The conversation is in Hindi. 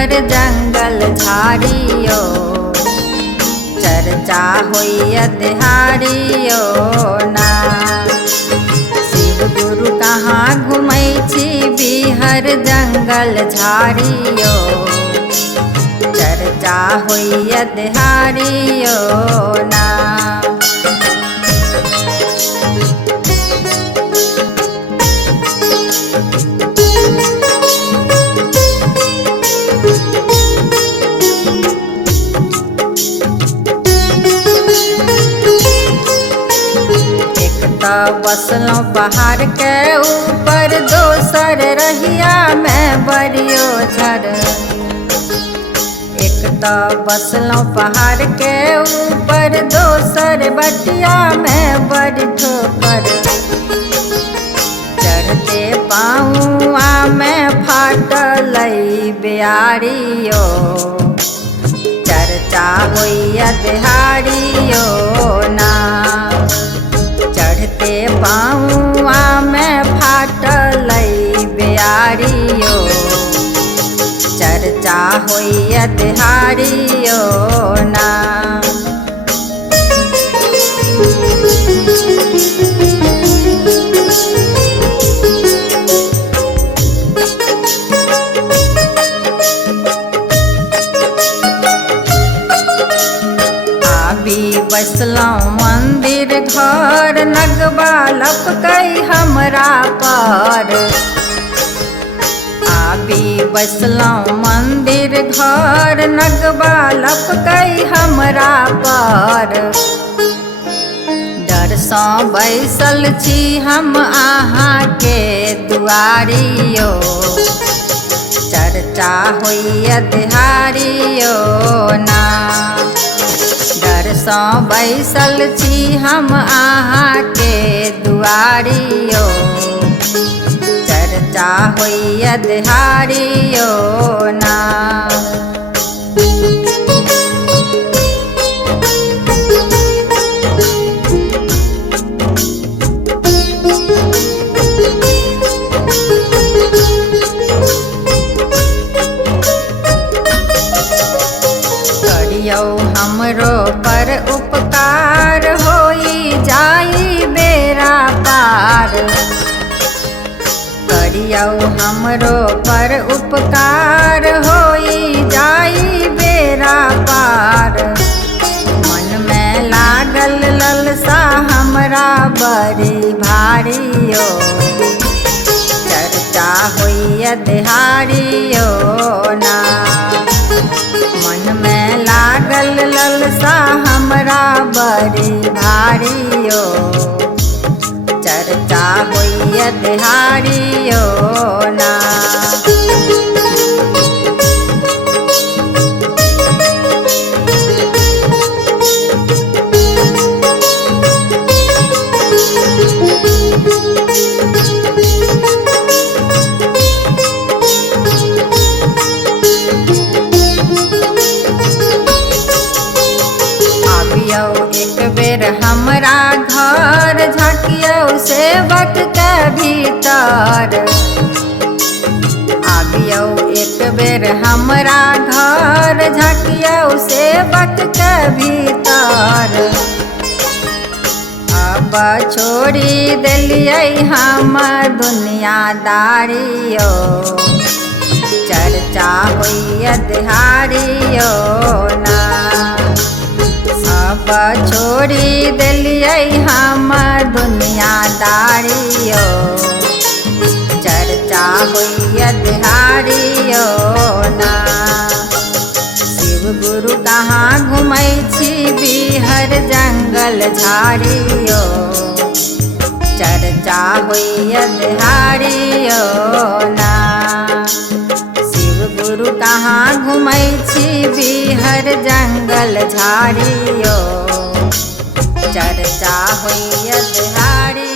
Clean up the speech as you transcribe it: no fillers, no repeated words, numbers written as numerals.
बिहर जंगल झाड़ियो चर्चा होइय देहारियो ना। शिव गुरु कहाँ घुमै छी बिहर जंगल झाड़ियो चर्चा होइय देहारियो ना। बसलों पहाड़ के ऊपर दोसर रहिया में बरियो झर। एक तो बसलों पहाड़ के ऊपर दोसर बटिया में बड़ी ठोकर। चढ़ते पाँवा में फाटल बिहारियो चर्चा होइय देहारियो ना। चढ़ते पाँवा में फाटल बिहारियो चर्चा होइय देहारियो ना। बसलों मंदिर घर नगबा लपकई हमरा पर। आबी बसलों मंदिर घर नगबा लपकई हमरा पर। डर सँ बैसल छी हम अहाँ के दुआरियो चर्चा होइय देहारियो ना। डर सँ बैसल छी हम अहाँ के दुआरियो चर्चा होइय देहारियो ना। हमरो पर उपकार होई जाई बेरा पार। करियो हमरो पर उपकार होई जाई बेरा पार। मन में लागल ललसा हमरा बड़ी भारियो चर्चा होइय देहारियो ना। मन में लागल ललसा हमरा बड़ी भारियो चर्चा होइय देहारियो ना। एक बेर हमरा घर झाँकियो सेवक के भीतर। आबियो एक बेर हमरा घर झाँकियो सेवक के भीतर। अब छोड़ी देलियै हम दुनियादारियो चर्चा होइय देहारियो ना। अब छोड़ी देलियै हम दुनियादारियो चर्चा होइय देहारियो ना। शिव गुरु कहाँ घुमै छी बिहर जंगल झाड़ियो चर्चा होइय देहारियो ना। गुरु कहाँ घुमै छी बिहर जंगल झाड़ियो चर्चा होइय देहारियो।